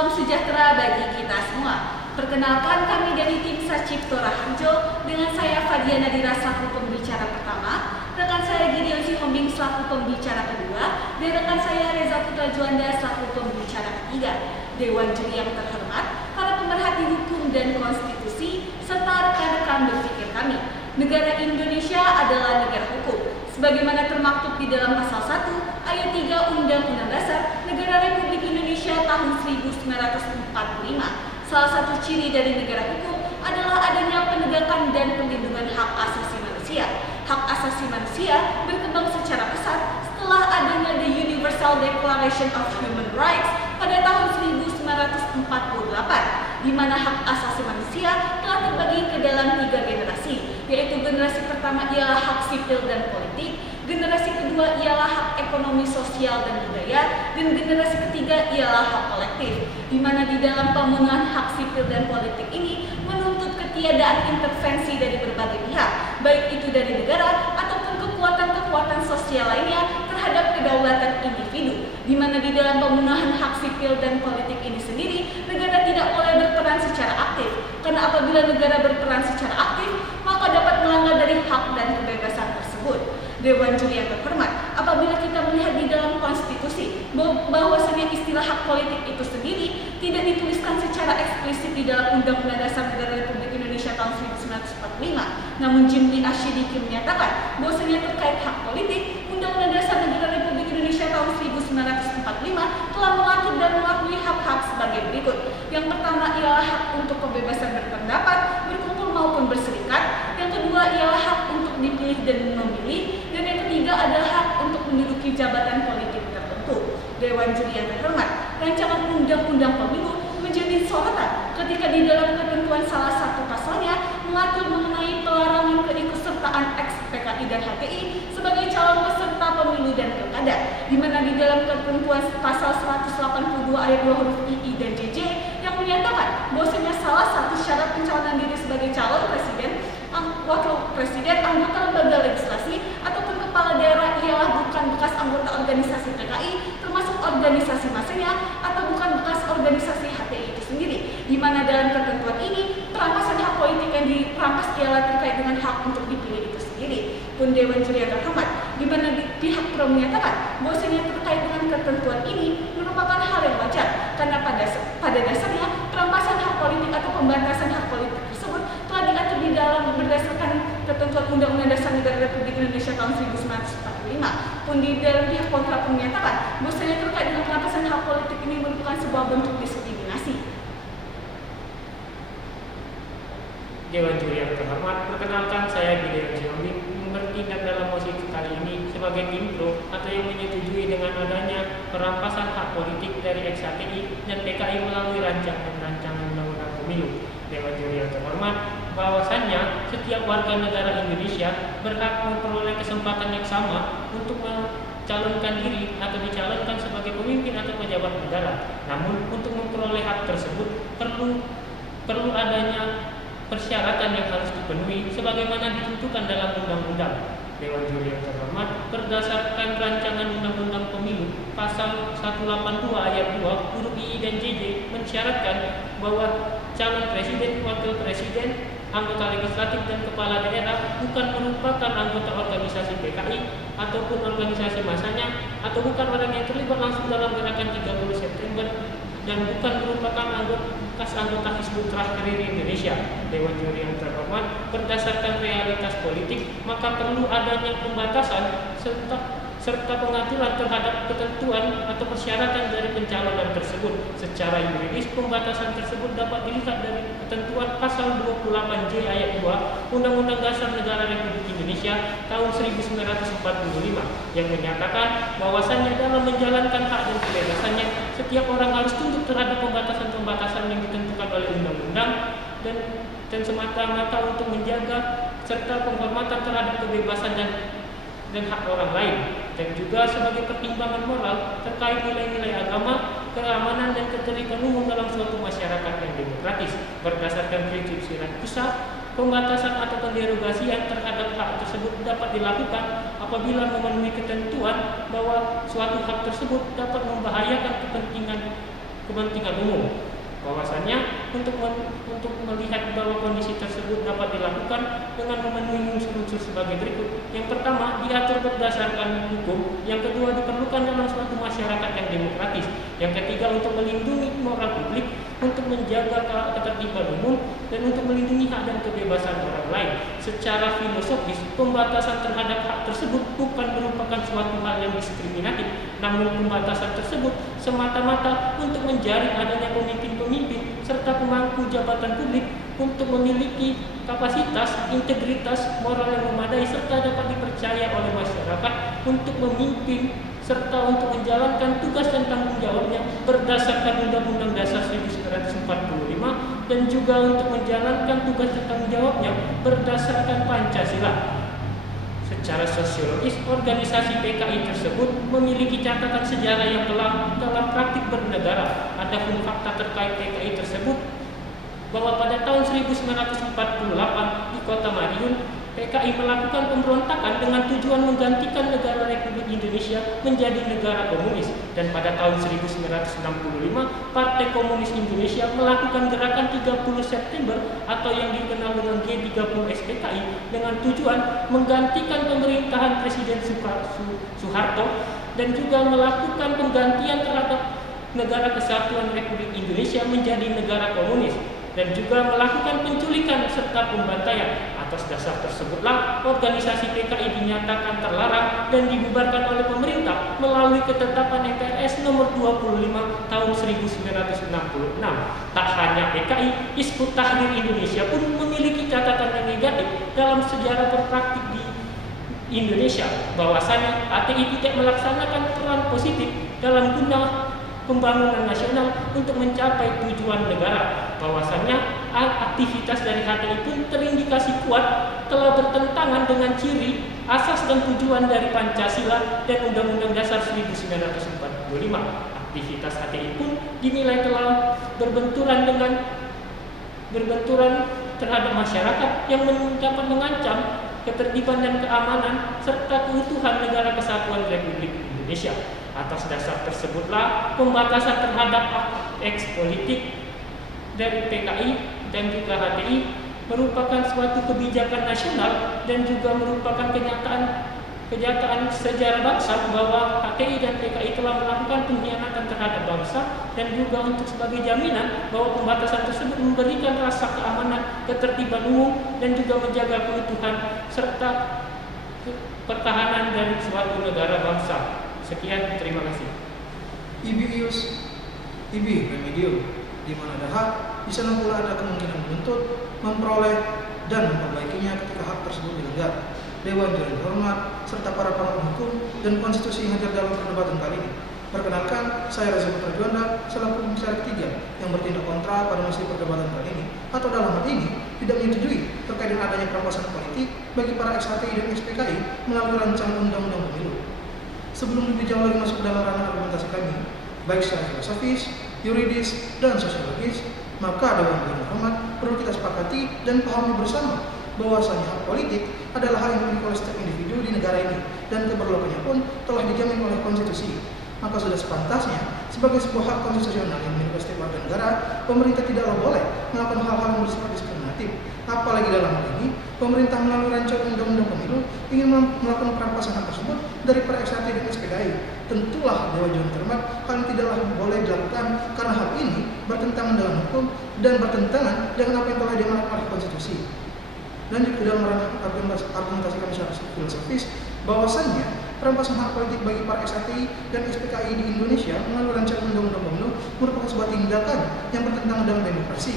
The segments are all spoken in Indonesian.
Salam sejahtera bagi kita semua. Perkenalkan, kami dari tim Sarcipto Raharjo dengan saya Fadia Nadira selaku pembicara pertama, rekan saya Gideon Sihombing selaku pembicara kedua, dan rekan saya Reza Putra Juanda selaku pembicara ketiga. Dewan juri yang terhormat, para pemerhati hukum dan konstitusi, serta rekan-rekan berpikir kami. Negara Indonesia adalah negara hukum. Sebagaimana termaktub di dalam pasal 1 ayat 3 Undang-Undang Dasar Negara Republik Indonesia tahun 1945. Salah satu ciri dari negara hukum adalah adanya penegakan dan perlindungan hak asasi manusia. Hak asasi manusia berkembang secara pesat setelah adanya The Universal Declaration of Human Rights pada tahun 1948, di mana hak asasi manusia telah terbagi ke dalam 3 generasi, yaitu generasi pertama ialah hak sipil dan politik, generasi kedua ialah hak ekonomi, sosial, dan budaya, dan generasi ketiga ialah hak kolektif, di mana di dalam pemenuhan hak sipil dan politik ini menuntut ketiadaan intervensi dari berbagai pihak, baik itu dari negara ataupun kekuatan-kekuatan sosial lainnya terhadap kedaulatan individu, di mana di dalam pemenuhan hak sipil dan politik ini sendiri, negara tidak boleh berperan secara aktif, karena apabila negara berperan secara aktif, maka dapat melanggar dari hak dan kebebasan tersebut. Dewan juri yang terhormat, apabila kita melihat di dalam konstitusi bahwasanya istilah hak politik itu sendiri tidak dituliskan secara eksplisit di dalam Undang-Undang Dasar Negara Republik Indonesia tahun 1945, namun Jimli Asyidiki menyatakan bahwasanya terkait hak politik, Undang-Undang Dasar Negara Republik Indonesia tahun 1945 telah mengatur dan mengakui hak-hak sebagai berikut. Yang pertama ialah hak untuk kebebasan berpendapat, berkumpul maupun berserikat. Yang kedua ialah hak untuk dipilih dan memilih. Dan yang ketiga adalah hak untuk menduduki jabatan politik tertentu. Dewan juri yang terhormat, rancangan undang-undang pemilu menjadi sorotan ketika di dalam ketentuan salah satu pasalnya mengatur mengenai pelarangan keikutsertaan ex-PKI dan HTI sebagai calon peserta pemilu dan pilkada, di mana di dalam ketentuan pasal 182 ayat 2 huruf II dan JJ yang menyatakan bahwasanya salah satu syarat pencalonan diri sebagai calon presiden, wakil presiden, anggota lembaga legislasi ataupun kepala daerah ialah bukan bekas anggota organisasi PKI termasuk organisasi masanya atau bukan bekas organisasi HTI itu sendiri, di mana dalam ketentuan ini perampasan hak politik yang dirampas ialah terkait dengan hak untuk dipilih itu sendiri. Pun Dewan juri yang terhormat, di mana pihak pro menyatakan bahwasanya terkait dengan ketentuan ini merupakan hal yang wajar, karena pada dasarnya perampasan hak politik atau pembatasan hak politik tersebut telah diatur di dalam berdasarkan ketentuan Undang-Undang Dasar Negara Republik Indonesia tahun 1945. Pun di dalam pihak kontra pun menyatakan bahwasanya terkait dengan perampasan hak politik ini merupakan sebuah bentuk diskriminasi. Dewan juri yang terhormat, perkenalkan saya Gideon Sihombing bertindak dalam mosi kali ini sebagai tim pro atau yang menyetujui dengan adanya perampasan hak politik dari ex-HTI dan PKI melalui rancangan undang-undang pemilu. Dewan juri yang terhormat, bahwasannya setiap warga negara Indonesia berhak memperoleh kesempatan yang sama untuk mencalonkan diri atau dicalonkan sebagai pemimpin atau pejabat negara. Namun untuk memperoleh hak tersebut perlu adanya persyaratan yang harus dipenuhi sebagaimana ditentukan dalam undang-undang. Dewan juri yang terhormat, berdasarkan rancangan undang-undang pemilu pasal 182 ayat 2 huruf I dan JJ mensyaratkan bahwa calon presiden, wakil presiden, anggota legislatif dan kepala daerah bukan merupakan anggota organisasi PKI ataupun organisasi masanya atau bukan orang yang terlibat langsung dalam gerakan 30 September dan bukan merupakan bekas anggota Hizbut Tahrir Indonesia. Dewan juri yang terhormat, berdasarkan realitas politik, maka perlu adanya pembatasan serta pengaturan terhadap ketentuan atau persyaratan dari pencalonan tersebut. Secara yuridis, pembatasan tersebut dapat dilihat dari ketentuan pasal 28J ayat 2 Undang-Undang Dasar Negara Republik Indonesia tahun 1945 yang menyatakan bahwasannya dalam menjalankan hak dan kebebasannya, setiap orang harus tunduk terhadap pembatasan-pembatasan yang ditentukan oleh undang-undang dan semata-mata untuk menjaga serta penghormatan terhadap kebebasan dan hak orang lain, dan juga sebagai pertimbangan moral terkait nilai-nilai agama, keamanan dan ketertiban umum dalam suatu masyarakat yang demokratis. Berdasarkan prinsip Syariat pusat, pembatasan atau penderogasian terhadap hak tersebut dapat dilakukan apabila memenuhi ketentuan bahwa suatu hak tersebut dapat membahayakan kepentingan umum. Bahwasannya untuk melihat bahwa kondisi tersebut dapat dilakukan dengan memenuhi unsur-unsur sebagai berikut. Yang pertama, diatur berdasarkan hukum. Yang kedua, diperlukan dalam suatu masyarakat yang demokratis. Yang ketiga, untuk melindungi moral publik, untuk menjaga ketertiban umum, dan untuk melindungi hak dan kebebasan orang lain. Secara filosofis, pembatasan terhadap hak tersebut bukan merupakan suatu hal yang diskriminatif, namun pembatasan tersebut semata-mata untuk menjaring adanya pemimpin-pemimpin serta pemangku jabatan publik untuk memiliki kapasitas, integritas, moral yang memadai serta dapat dipercaya oleh masyarakat untuk memimpin serta untuk menjalankan tugas dan tanggung jawabnya berdasarkan Undang-Undang Dasar 1945 dan juga untuk menjalankan tugas dan tanggung jawabnya berdasarkan Pancasila. Secara sosiologis, organisasi PKI tersebut memiliki catatan sejarah yang kelam dalam praktik bernegara. Adapun fakta terkait PKI tersebut bahwa pada tahun 1948 di Kota Madiun, PKI melakukan pemberontakan dengan tujuan menggantikan negara Republik Indonesia menjadi negara komunis. Dan pada tahun 1965, Partai Komunis Indonesia melakukan gerakan 30 September atau yang dikenal dengan G30 SPKI dengan tujuan menggantikan pemerintahan Presiden Soeharto dan juga melakukan penggantian terhadap negara kesatuan Republik Indonesia menjadi negara komunis dan juga melakukan penculikan serta pembantaian. Atas dasar tersebutlah organisasi PKI dinyatakan terlarang dan dibubarkan oleh pemerintah melalui ketetapan MPRS nomor 25 tahun 1966. Tak hanya PKI, Hizbut Tahrir Indonesia pun memiliki catatan yang negatif dalam sejarah berpraktik di Indonesia, bahwasanya HTI tidak melaksanakan peran positif dalam guna pembangunan nasional untuk mencapai tujuan negara. Bahwasannya aktivitas dari HTI pun terindikasi kuat telah bertentangan dengan ciri, asas dan tujuan dari Pancasila dan Undang-Undang Dasar 1945. Aktivitas HTI pun dinilai telah berbenturan terhadap masyarakat yang dapat mengancam ketertiban dan keamanan serta keutuhan negara kesatuan Republik Indonesia. Atas dasar tersebutlah pembatasan terhadap eks politik dari PKI dan juga HTI merupakan suatu kebijakan nasional dan juga merupakan kenyataan sejarah bangsa bahwa HTI dan PKI telah melakukan pengkhianatan terhadap bangsa dan juga untuk sebagai jaminan bahwa pembatasan tersebut memberikan rasa keamanan, ketertiban umum dan juga menjaga keutuhan serta pertahanan dari suatu negara bangsa. Sekian, terima kasih. Ibi ius, ibi remedium. Di mana ada hak, di sana pula ada kemungkinan menuntut, memperoleh, dan memperbaikinya ketika hak tersebut dilanggar. Dewan Juri Hormat, serta para pengamat hukum dan konstitusi yang hadir dalam perdebatan kali ini. Perkenalkan, saya Reza Putra Juanda, selaku pembicara ketiga yang bertindak kontra pada masa perdebatan kali ini, atau dalam hal ini tidak menyetujui terkait dengan adanya perampasan politik bagi para ex-HTI dan ex-PKI melalui rancangan undang-undang pemilu. Sebelum lebih jauh lagi masuk ke dalam ranah argumentasi kami, baik secara filosofis, yuridis, dan sosiologis, maka Dewan Juri Hormat perlu kita sepakati dan pahami bersama bahwasanya hak politik adalah hal yang dimiliki oleh setiap individu di negara ini dan keberlakuannya pun telah dijamin oleh konstitusi. Maka sudah sepantasnya sebagai sebuah hak konstitusional yang dimiliki setiap warga negara, pemerintah tidaklah boleh melakukan hal-hal yang bersifat diskriminatif. Apalagi dalam hal ini, pemerintah melalui rancangan undang-undang pemilu ingin melakukan perampasan hak tersebut dari para ex-HTI dan ex-PKI. Tentulah Dewan Juri Hormat hal ini tidaklah boleh dilakukan karena hal ini bertentangan dengan hukum dan bertentangan dengan apa yang telah diamanatkan oleh konstitusi. Lanjut ke dalam ranah argumentasi kami secara filosofis, bahwasannya perampasan hak politik bagi para ex-HTI dan ex-PKI di Indonesia melalui rancangan undang-undang pemilu merupakan sebuah tindakan yang bertentangan dengan demokrasi.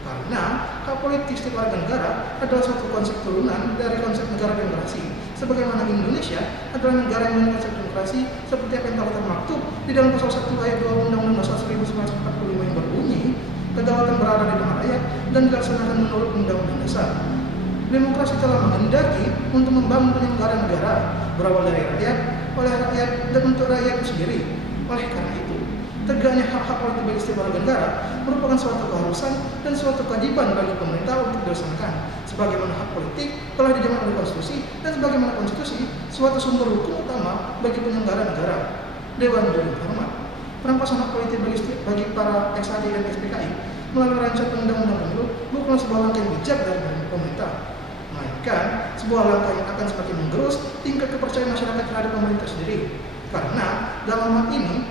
Karena hak politik setiap warga negara adalah suatu konsep turunan dari konsep negara demokrasi. Sebagaimana Indonesia adalah negara yang memiliki konsep demokrasi seperti apa yang telah termaktub di dalam pasal 1 ayat 2 Undang-Undang Dasar 1945 yang berbunyi, kedaulatan berada di tangan rakyat dan dilaksanakan menurut Undang-Undang Dasar. Demokrasi telah menghendaki untuk membangun penyelenggaraan negara berawal dari rakyat, oleh rakyat, dan untuk rakyat itu sendiri. Oleh karena itu, tegaknya hak-hak politik bagi setiap warga negara merupakan suatu keharusan dan suatu kewajiban bagi pemerintah untuk dilaksanakan. Sebagaimana hak politik telah dijamin oleh konstitusi dan sebagaimana konstitusi suatu sumber hukum utama bagi penyelenggara negara. Dewan Juri Hormat. perampasan hak politik bagi para XAD dan SPKI melalui rancangan undang-undang pemilu bukan sebuah langkah yang bijak dari pemerintah, melainkan sebuah langkah yang akan semakin menggerus tingkat kepercayaan masyarakat terhadap pemerintah sendiri. Karena dalam hal ini,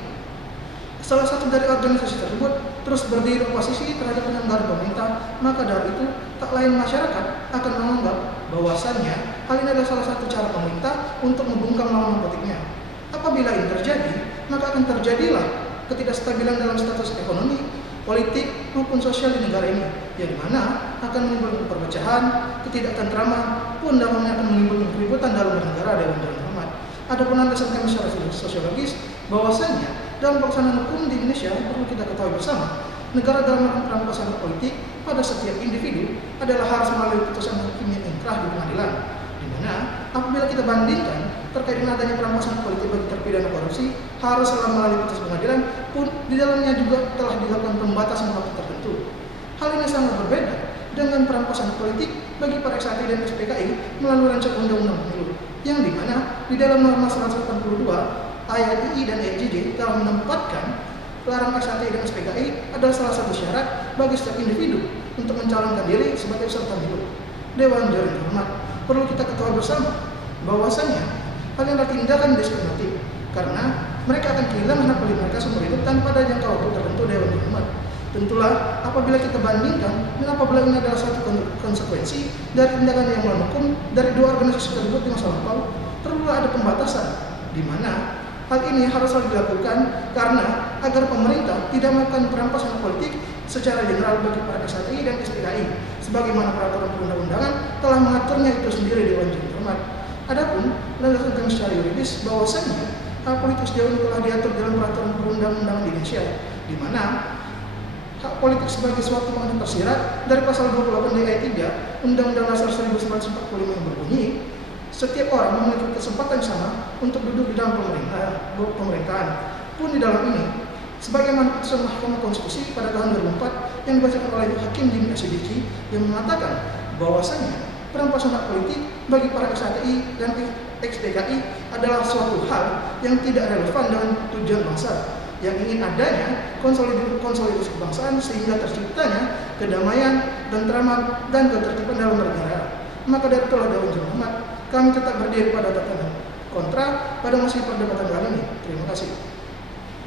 salah satu dari organisasi tersebut terus berdiri oposisi terhadap penyelenggara pemerintah, maka dari itu tak lain masyarakat akan menganggap bahwasannya hal ini adalah salah satu cara pemerintah untuk membungkam lawan politiknya. Apabila ini terjadi, maka akan terjadilah ketidakstabilan dalam status ekonomi, politik maupun sosial di negara ini, yang mana akan menimbulkan perpecahan, ketidaktentraman, pun dalamnya akan menimbulkan keributan dalam bernegara. Dewan Jurnal Hormat. Adapun landasan kami secara sosiologis, bahwasanya dalam pelaksanaan hukum di Indonesia perlu kita ketahui bersama, negara dalam melakukan perampasan politik pada setiap individu adalah harus melalui putusan hakim yang inkrah di pengadilan, di mana apabila kita bandingkan terkait dengan adanya perampasan politik bagi terpidana korupsi harus selalu melalui putusan pengadilan, pun di dalamnya juga telah dilakukan pembatasan waktu tertentu. Hal ini sangat berbeda dengan perampasan politik bagi para XAT dan SPKI melalui rancangan undang-undang pemilu, yang dimana di dalam norma 182 ayat I dan EJJ telah menempatkan larang XAT dan SPKI adalah salah satu syarat bagi setiap individu untuk mencalonkan diri sebagai peserta pemilu. Dewan Jurnal Hormat, perlu kita ketahui bersama bahwasanya hal yang adalah tindakan diskriminatif karena mereka akan kehilangan hak pilih mereka seumur hidup tanpa ada jangka waktu tertentu. Dewan Jurnal Hormat, tentulah apabila kita bandingkan dan apabila ini adalah satu konsekuensi dari tindakan yang melawan hukum dari dua organisasi tersebut di masa lampau, perlu ada pembatasan di mana hal ini harus dilakukan karena agar pemerintah tidak melakukan perampasan politik secara general bagi para XATI dan SPKI, sebagaimana peraturan perundang-undangan telah mengaturnya itu sendiri. Dewan Jurnal Hormat. Adapun landasan kami secara yuridis bahwasanya hak politik sejauh ini telah diatur dalam peraturan perundang-undangan di Indonesia, di mana hak politik sebagai suatu penganut tersirat dari pasal 28 di ayat 3 Undang-Undang Dasar 1945 yang berbunyi, setiap orang memiliki kesempatan sama untuk duduk di dalam pemerintahan. Pun di dalam ini, sebagaimana putusan Mahkamah Konstitusi pada tahun 2004 yang dibacakan oleh Hakim Jimmy Asyidiki yang mengatakan bahwasanya perampasan hak politik bagi para XATI dan XPKI adalah suatu hal yang tidak relevan dengan tujuan bangsa yang ingin adanya konsolidasi kebangsaan sehingga terciptanya kedamaian, tentraman, dan ketertiban dalam bernegara. Maka dari itulah Dewan Jurnal Hormat, kami tetap berdiri pada tatanan kontra pada masih perdebatan kali ini. Terima kasih.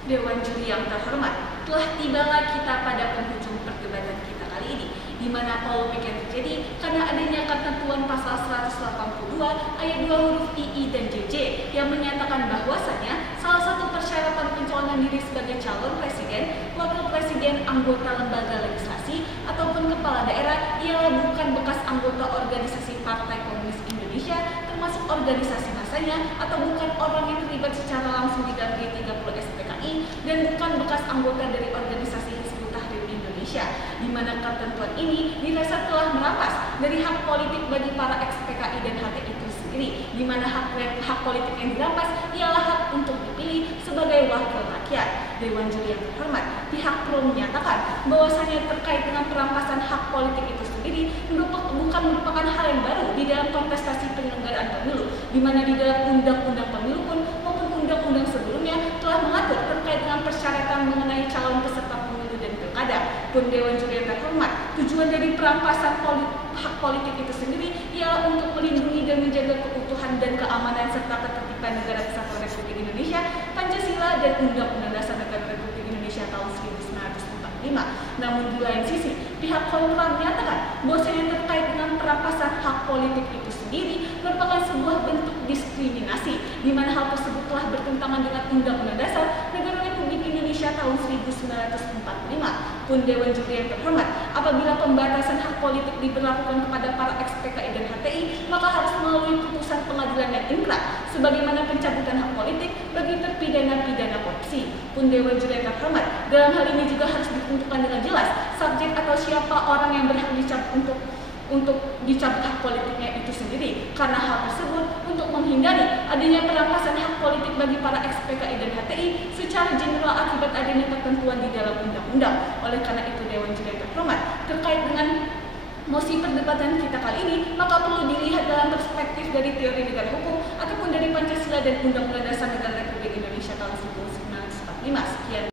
Dewan Juri yang terhormat, telah tibalah kita pada penghujung perdebatan kita kali ini, di mana polemik yang terjadi karena adanya ketentuan pasal 182 ayat 2 huruf II dan JJ yang menyatakan bahwasanya salah satu persyaratan pencalonan diri sebagai calon presiden, wakil presiden, anggota lembaga legislasi ataupun kepala daerah ialah bukan bekas anggota organisasi Partai Komunis Indonesia termasuk organisasi masanya, atau bukan orang yang terlibat secara langsung di dalam G30 SPKI, dan bukan bekas anggota dari organisasi Hizbut Tahrir Indonesia, di mana ketentuan ini dirasa telah merampas dari hak politik bagi para ex-PKI dan HTI itu sendiri, di mana hak politik yang dirampas ialah hak untuk dipilih sebagai wakil rakyat. Dewan Juri yang terhormat, pihak pro menyatakan bahwasanya terkait dengan perampasan hak politik itu sendiri bukan merupakan hal yang baru di dalam kontestasi penyelenggaraan pemilu, di mana di dalam undang-undang pemilu pun maupun undang-undang sebelumnya telah mengatur terkait dengan persyaratan mengenai calon peserta pemilu dan pilkada. Pun Dewan Juri yang terhormat, tujuan dari perampasan hak politik itu sendiri ialah untuk melindungi dan menjaga keutuhan dan keamanan serta ketertiban negara kesatuan Republik Indonesia, Pancasila dan Undang-Undang Dasar Negara Republik Indonesia tahun 1945. Namun di lain sisi, pihak kontra menyatakan bahwasanya terkait dengan perampasan hak politik itu sendiri merupakan sebuah bentuk diskriminasi, di mana hal tersebut telah bertentangan dengan Undang-Undang Dasar Negara Republik Indonesia tahun 1945. Pun Dewan Juri yang terhormat, apabila pembatasan hak politik diberlakukan kepada para ex-PKI dan HTI, maka harus melalui putusan pengadilan yang inkrah, sebagaimana pencabutan hak politik bagi terpidana-pidana korupsi. Pun Dewan Juri yang terhormat, dalam hal ini juga harus ditentukan dengan jelas subjek atau siapa orang yang berhak dicabut untuk dicabut hak politiknya itu sendiri, karena hal tersebut untuk menghindari adanya perampasan hak politik bagi para ex-PKI dan HTI secara general akibat adanya ketentuan di dalam undang-undang. Oleh karena itu Dewan Juri yang terhormat, terkait dengan mosi perdebatan kita kali ini, maka perlu dilihat dalam perspektif dari teori negara hukum ataupun dari Pancasila dan Undang-Undang Dasar Negara Republik Indonesia tahun 1945. Sekian